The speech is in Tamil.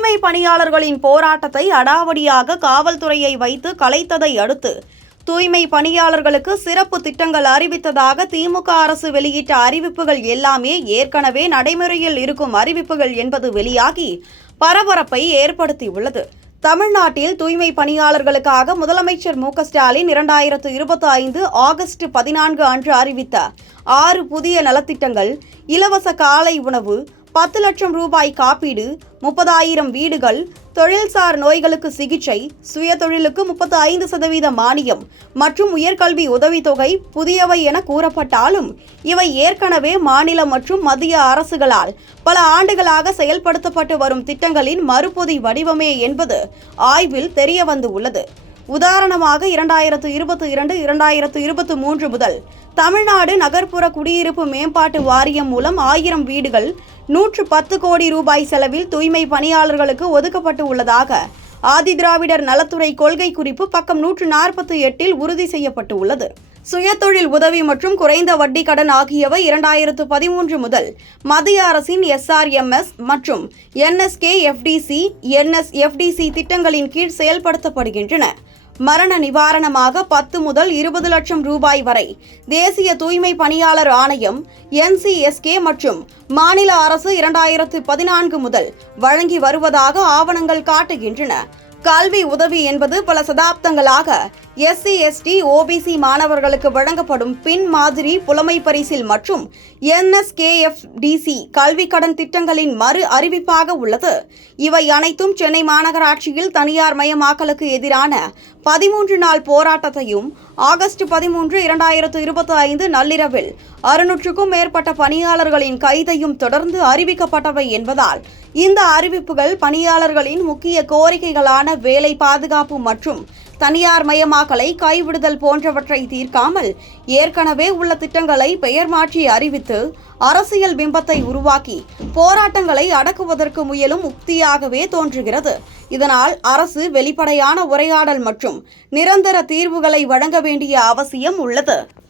தூய்மை பணியாளர்களின் போராட்டத்தை அடாவடியாக காவல்துறையை வைத்து கலைத்ததை அடுத்து தூய்மை பணியாளர்களுக்கு சிறப்பு திட்டங்கள் அறிவித்ததாக திமுக அரசு வெளியிட்ட அறிவிப்புகள் எல்லாமே ஏற்கனவே நடைமுறையில் இருக்கும் அறிவிப்புகள் என்பது வெளியாகி பரபரப்பை ஏற்படுத்தியுள்ளது. தமிழ்நாட்டில் தூய்மை பணியாளர்களுக்காக முதலமைச்சர் மு.க.ஸ்டாலின் 2025 ஆகஸ்ட் 14 அன்று அறிவித்த 6 புதிய நலத்திட்டங்கள், இலவச காலை உணவு, 10 லட்சம் ரூபாய் காப்பீடு, 30,000 வீடுகள், தொழில்சார் நோய்களுக்கு சிகிச்சை, சுயதொழிலுக்கு 35% மானியம் மற்றும் உயர்கல்வி உதவித்தொகை புதியவை என கூறப்பட்டாலும் இவை ஏற்கனவே மாநில மற்றும் மத்திய அரசுகளால் பல ஆண்டுகளாக செயல்படுத்தப்பட்டு வரும் திட்டங்களின் மறுபொதி வடிவமே என்பது ஆய்வில் தெரியவந்துள்ளது. உதாரணமாக 2022-2023 முதல் தமிழ்நாடு நகர்ப்புற குடியிருப்பு மேம்பாட்டு வாரியம் மூலம் 1000 வீடுகள் 110 கோடி ரூபாய் செலவில் தூய்மை பணியாளர்களுக்கு ஒதுக்கப்பட்டு உள்ளதாக ஆதிதிராவிடர் நலத்துறை கொள்கை குறிப்பு பக்கம் 148 உறுதி செய்யப்பட்டுள்ளது. சுயதொழில் உதவி மற்றும் குறைந்த வட்டி கடன் ஆகியவை 2013 முதல் மத்திய அரசின் SRMS மற்றும் NSKFDC, NSFDC திட்டங்களின் கீழ் செயல்படுத்தப்படுகின்றன. மரண நிவாரணமாக 10 முதல் 20 லட்சம் ரூபாய் வரை தேசிய தூய்மை பணியாளர் ஆணையம் NCSK மற்றும் மாநில அரசு 2014 முதல் வழங்கி வருவதாக ஆவணங்கள் காட்டுகின்றன. கல்வி உதவி என்பது பல சதாப்தங்களாக SC, ST, OBC மாணவர்களுக்கு வழங்கப்படும் பின் மாதிரி புலமை பரிசில் மற்றும் NSKFDC கல்வி கடன் திட்டங்களின் மறு அறிவிப்பாக உள்ளது. இவை அனைத்தும் சென்னை மாநகராட்சியில் தனியார் மயமாக்கலுக்கு எதிரான 13 நாள் போராட்டத்தையும் ஆகஸ்ட் 13, 2025 நள்ளிரவில் 600க்கும் மேற்பட்ட பணியாளர்களின் கைதையும் தொடர்ந்து அறிவிக்கப்பட்டவை என்பதால் இந்த அறிவிப்புகள் பணியாளர்களின் முக்கிய கோரிக்கைகளான வேலை பாதுகாப்பு மற்றும் தனியார் மயமாக்கலை கைவிடுதல் போன்றவற்றை தீர்க்காமல் ஏற்கனவே உள்ள திட்டங்களை பெயர் மாற்றி அறிவித்து அரசியல் பிம்பத்தை உருவாக்கி போராட்டங்களை அடக்குவதற்கு முயலும் உக்தியாகவே தோன்றுகிறது. இதனால் அரசு வெளிப்படையான உரையாடல் மற்றும் நிரந்தர தீர்வுகளை வழங்க வேண்டிய அவசியம் உள்ளது.